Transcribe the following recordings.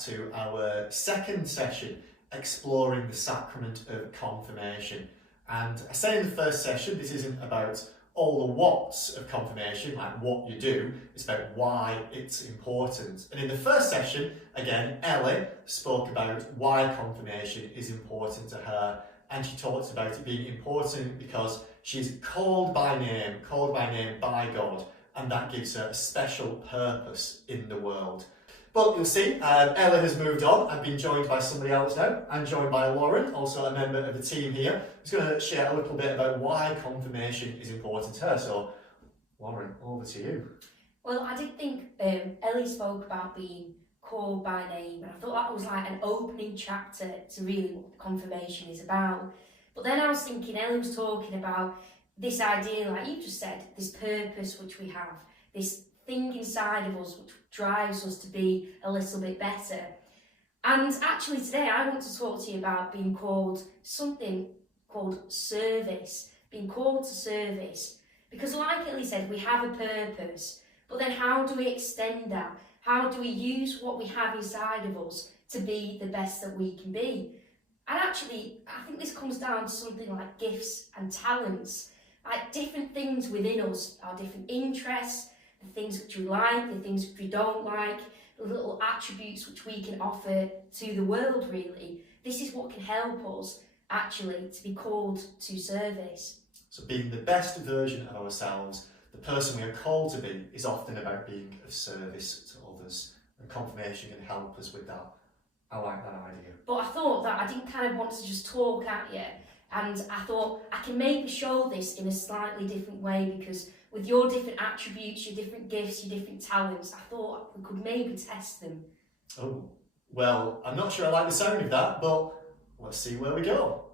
to our second session, exploring the sacrament of confirmation. And I say in the first session, this isn't about all the whats of confirmation, like what you do, it's about why it's important. And in the first session, again, Ellie spoke about why confirmation is important to her, and she talked about it being important because she's called by name by God, and that gives her a special purpose in the world. But you'll see, Ella has moved on. I've been joined by somebody else now. I'm joined by Lauren, also a member of the team here, who's going to share a little bit about why confirmation is important to her. So, Lauren, over to you. Well, I did think Ellie spoke about being called by name, and I thought that was like an opening chapter to really what confirmation is about. But then I was thinking, Ellie was talking about this idea, like you just said, this purpose which we have, this thing inside of us which drives us to be a little bit better. And actually today I want to talk to you about being called something called service, being called to service. Because like Ellie said, we have a purpose, but then how do we extend that? How do we use what we have inside of us to be the best that we can be? And actually, I think this comes down to something like gifts and talents, like different things within us, our different interests, the things which we like, the things which we don't like, the little attributes which we can offer to the world, really. This is what can help us, actually, to be called to service. So being the best version of ourselves, the person we are called to be, is often about being of service to others. And confirmation can help us with that. I like that idea. But I thought that I didn't kind of want to just talk at you. And I thought I can maybe show this in a slightly different way, because with your different attributes, your different gifts, your different talents, I thought we could maybe test them. Oh, well, I'm not sure I like the sound of that, but let's see where we go.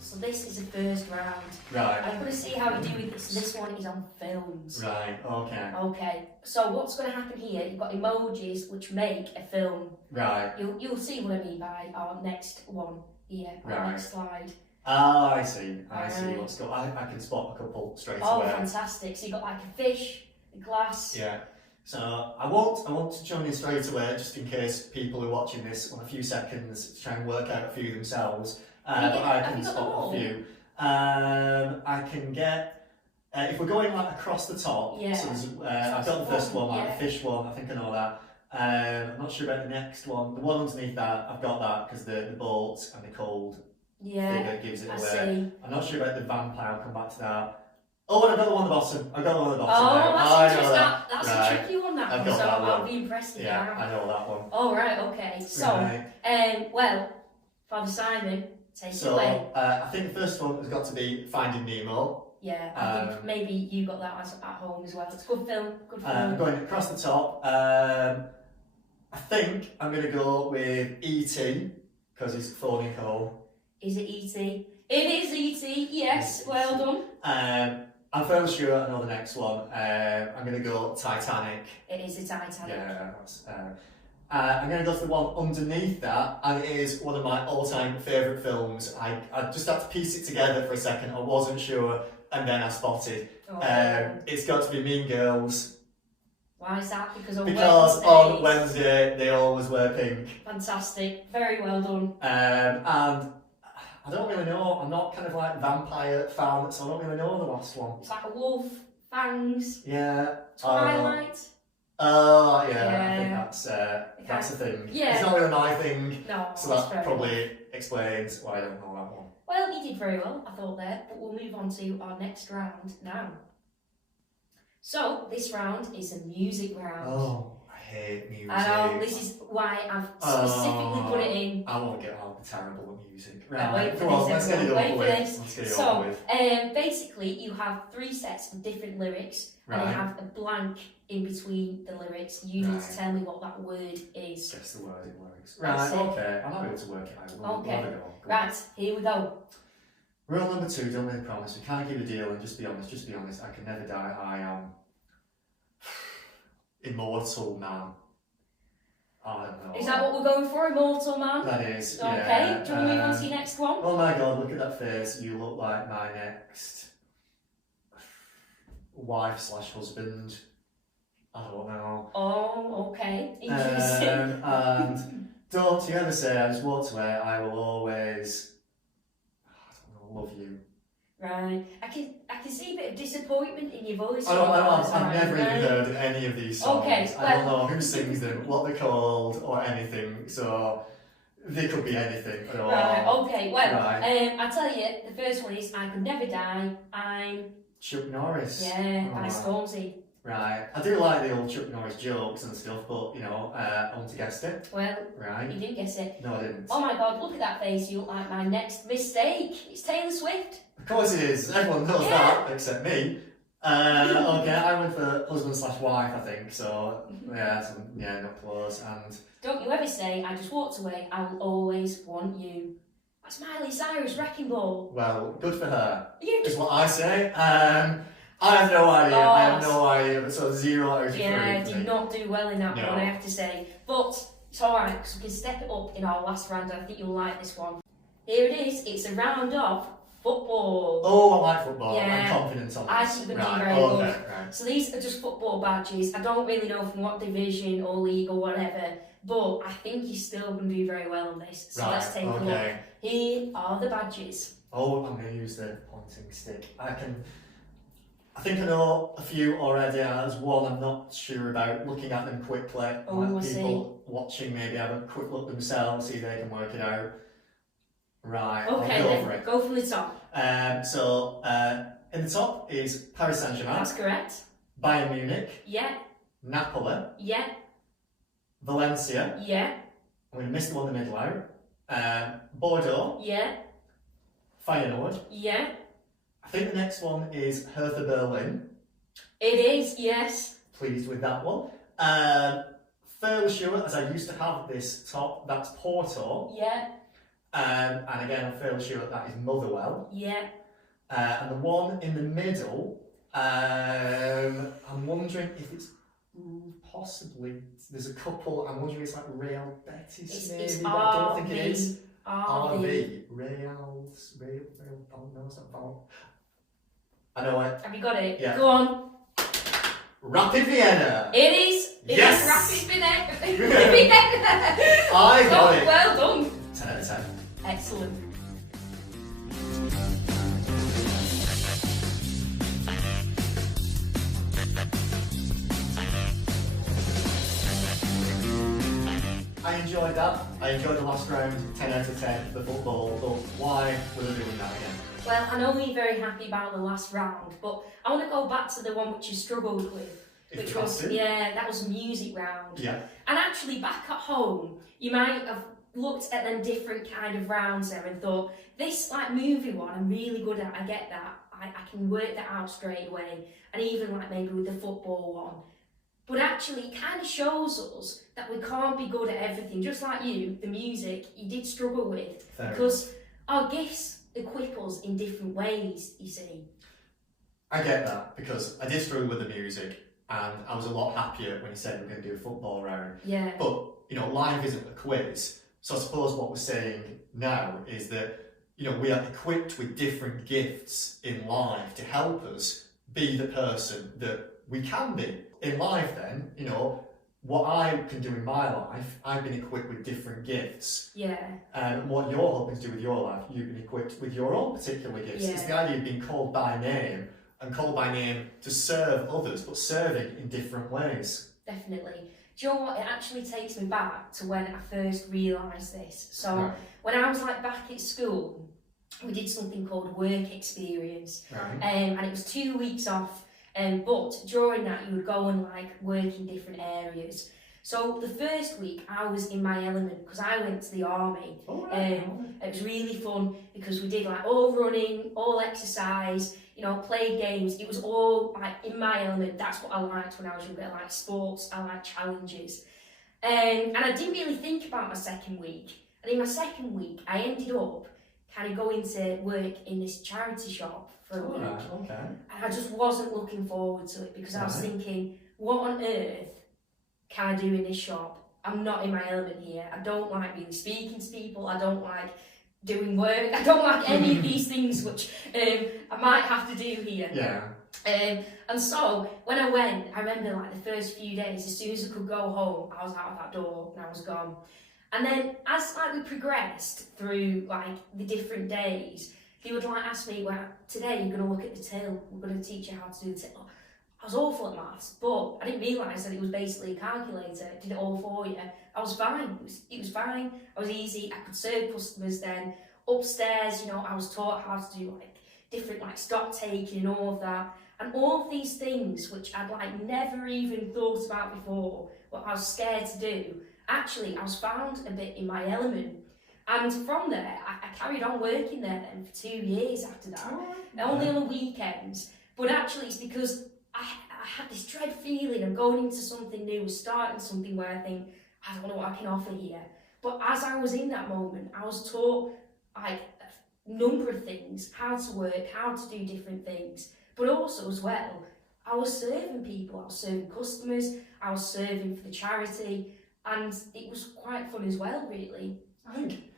So this is the first round. Right. I'm going to see how you do with this. This one is on films. Right, okay. Okay, so what's going to happen here, you've got emojis which make a film. Right. You'll see what I mean by our next one here, our next slide. Ah, I see. I see what's going on. I can spot a couple straight away. Oh, fantastic. So you've got like a fish, a glass. Yeah. So I want to join in straight away, just in case people who are watching this want a few seconds to try and work out a few themselves. But I can spot a few. I can get, if we're going like across the top, so there's, I've got the first one, like the fish one, I think I know that. I'm not sure about the next one. The one underneath that, I've got that because the bolt and the cold figure gives it away. See. I'm not sure about the vampire, I'll come back to that. Oh, and I've got the one on the bottom. I've got the one on the bottom. Oh, now. that's interesting. That's a tricky one, that I've one. got So that I'll one. be impressed if you Yeah, have. I know that one. Oh, right, okay. So, well, Father Simon, take it away. I think the first one has got to be Finding Nemo. Yeah, I think maybe you got that at home as well. It's a good film, good film. Going across the top, I think I'm going to go with E.T. because he's phoning home. Is it E.T.? It is E.T., yes, well done. I'm fairly sure I know the next one. I'm going to go Titanic. It is the Titanic. Yeah, that's, I'm going to go to the one underneath that, and it is one of my all-time favourite films. I just had to piece it together for a second. I wasn't sure, and then I spotted. It's got to be Mean Girls. Why is that? Because on Wednesday they always wear pink. Fantastic, very well done. And I don't really know. I'm not kind of like vampire fan, so I don't really know the last one. It's like a wolf, fangs. Yeah. Twilight. Oh yeah, I think that's a thing. Yeah. It's not really my thing. No, so that probably explains why I don't know that one. Well, you did very well, I thought there, but we'll move on to our next round now. So, this round is a music round. Oh, I hate music. I know, this is why I've specifically put it in. I won't get on terrible at music. Right, wait for come this, on, let's get it wait over for with. this. Let's get it So, over with. basically, you have 3 sets of different lyrics, and you have a blank in between the lyrics. You need to tell me what that word is. Guess the word in lyrics. Right, okay. I'm not able to work it out. Okay, right, here we go. Rule number 2, don't make a promise. We can't give a deal, and just be honest, I can never die. I am immortal man. I don't know. Is that what we're going for, immortal man? That is, okay. yeah. Do you want to move on to your next one? Oh my god, look at that face. You look like my next... wife/husband. I don't know. Oh, okay. Interesting. And don't you ever say, I just walked away, I will always, I don't know, love you. Right. I can see a bit of disappointment in your voice. I've never even heard any of these songs. Okay, I don't know who sings them, what they're called, or anything. So they could be anything at all. Right, okay. Well, Right. I tell you, the first one is I Could Never Die. I'm Chuck Norris. by Right. Stormzy. Right. I do like the old Chuck Norris jokes and stuff, but I want to guess it. Well, Right. you didn't guess it. No, I didn't. Oh my God! Look at that face. You look like my next mistake. It's Taylor Swift. Of course it is. Everyone knows that, except me. Okay, I went for husband/wife, I think. So not close. And Don't you ever say, I just walked away, I will always want you. That's Miley Cyrus, Wrecking Ball. well, good for her. You Is what I say. I have no idea. Oh, I have no idea. So 0 out of 3. Yeah, did not do well in that No. one, I have to say. But it's alright, because we can step it up in our last round, and I think you'll like this one. Here it is, it's a round of football. Oh, I like football. Yeah. I'm confident on this. I think you're going to do Right, very okay, good. right. So these are just football badges. I don't really know from what division or league or whatever, but I think you're still going to do very well on this. So let's take a look. Here are the badges. Oh, I'm going to use the pointing stick. I think I know a few already. There's one I'm not sure about. Looking at them quickly. Oh, I people watching maybe have a quick look themselves, see if they can work it out. Right, Okay, I'll go then, for it. go from the top. In the top is Paris Saint-Germain, That's correct. Bayern Munich, Yeah, Napoli, yeah, Valencia. yeah, I'm going to miss the one in the middle out. Bordeaux, yeah, Feyenoord. yeah. I think the next one is Hertha Berlin. It is, yes. Pleased with that one. Fairly sure, as I used to have this top, that's Porto. Yeah, And again, I'm fairly sure that is Motherwell. yeah. And the one in the middle, I'm wondering if it's possibly, there's a couple, I'm wondering if it's like Real Betis maybe, It's but I don't think it is. RV. Real, no, it's not Val. I know it. Have you got it? Yeah. Go on. Rapid Vienna. It is. It Yes. is Rapid Vienna. I got it. Well done. 10 out of 10. Excellent. I enjoyed that. I enjoyed the last round, 10 out of 10 for football, but why were they doing that again? Well, I know you're very happy about the last round, but I want to go back to the one which you struggled with. If Which you was, have to. that was music round. Yeah. And actually, back at home, you might have looked at them different kind of rounds there and thought, this like movie one, I'm really good at. I get that. I can work that out straight away. And even like maybe with the football one. But actually, it kind of shows us that we can't be good at everything. Just like you, the music, you did struggle with. Fair Because our gifts equip us in different ways, you see. I get that, because I did struggle with the music, and I was a lot happier when you said we're going to do a football round. Yeah. But, life isn't a quiz. So I suppose what we're saying now is that, we are equipped with different gifts in life to help us be the person that we can be. In life then, what I can do in my life, I've been equipped with different gifts. Yeah. And what you're hoping to do with your life, you've been equipped with your own particular gifts. Yeah. It's the idea of being called by name, and called by name to serve others, but serving in different ways. Definitely. Do you know what? It actually takes me back to when I first realised this. So Right. when I was like back at school, we did something called work experience. Right. And it was 2 weeks off. But during that, you would go and like work in different areas. So the first week, I was in my element because I went to the army. All right. It was really fun because we did like all running, all exercise, played games. It was all like in my element. That's what I liked when I was younger. I liked sports, I liked challenges. And I didn't really think about my second week. And in my second week, I ended up kind of going to work in this charity shop for a week. Right, okay. And I just wasn't looking forward to it because I was Right. thinking, what on earth can I do in this shop? I'm not in my element here. I don't like really speaking to people. I don't like doing work. I don't like any of these things which I might have to do here. Yeah. And so when I went, I remember like the first few days, as soon as I could go home, I was out of that door and I was gone. And then as like we progressed through like the different days, he would like ask me, well, today you're going to look at the till, we're going to teach you how to do the till. I was awful at maths, but I didn't realise that it was basically a calculator. It did it all for you. I was fine. It was fine. I was easy. I could serve customers then. Upstairs, you know, I was taught how to do like different like stock taking and all of that. And all of these things which I'd like never even thought about before, what I was scared to do, actually I was found a bit in my element. And from there, I carried on working there then for 2 years after that, only on the weekends. But actually it's because I had this dread feeling of going into something new, starting something where I think, I don't know what I can offer here. But as I was in that moment, I was taught like a number of things, how to work, how to do different things. But also as well, I was serving people, I was serving customers, I was serving for the charity, and it was quite fun as well, really. I think,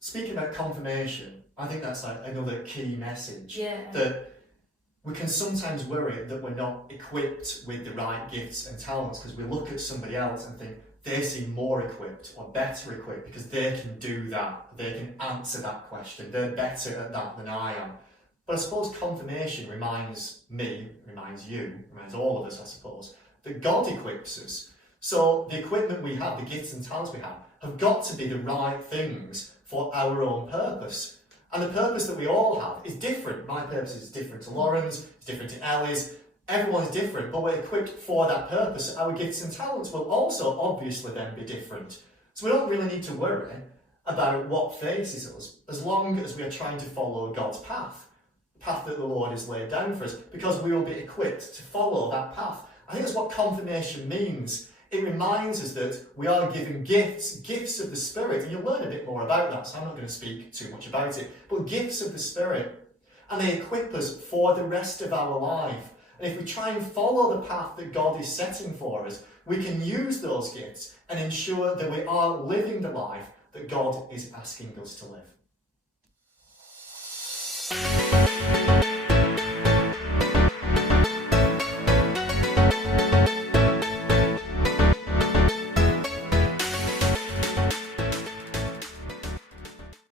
speaking about confirmation, I think that's like another key message. Yeah. That we can sometimes worry that we're not equipped with the right gifts and talents because we look at somebody else and think they seem more equipped or better equipped because they can do that, they can answer that question, they're better at that than I am. But I suppose confirmation reminds me, reminds you, reminds all of us I suppose, that God equips us. So the equipment we have, the gifts and talents we have got to be the right things for our own purpose. And the purpose that we all have is different. My purpose is different to Lauren's, it's different to Ellie's. Everyone's different, but we're equipped for that purpose. Our gifts and talents will also obviously then be different. So we don't really need to worry about what faces us, as long as we are trying to follow God's path, the path that the Lord has laid down for us, because we will be equipped to follow that path. I think that's what confirmation means. It reminds us that we are given gifts of the Spirit, and you'll learn a bit more about that, so I'm not going to speak too much about it, but gifts of the Spirit, and they equip us for the rest of our life. And if we try and follow the path that God is setting for us, we can use those gifts and ensure that we are living the life that God is asking us to live.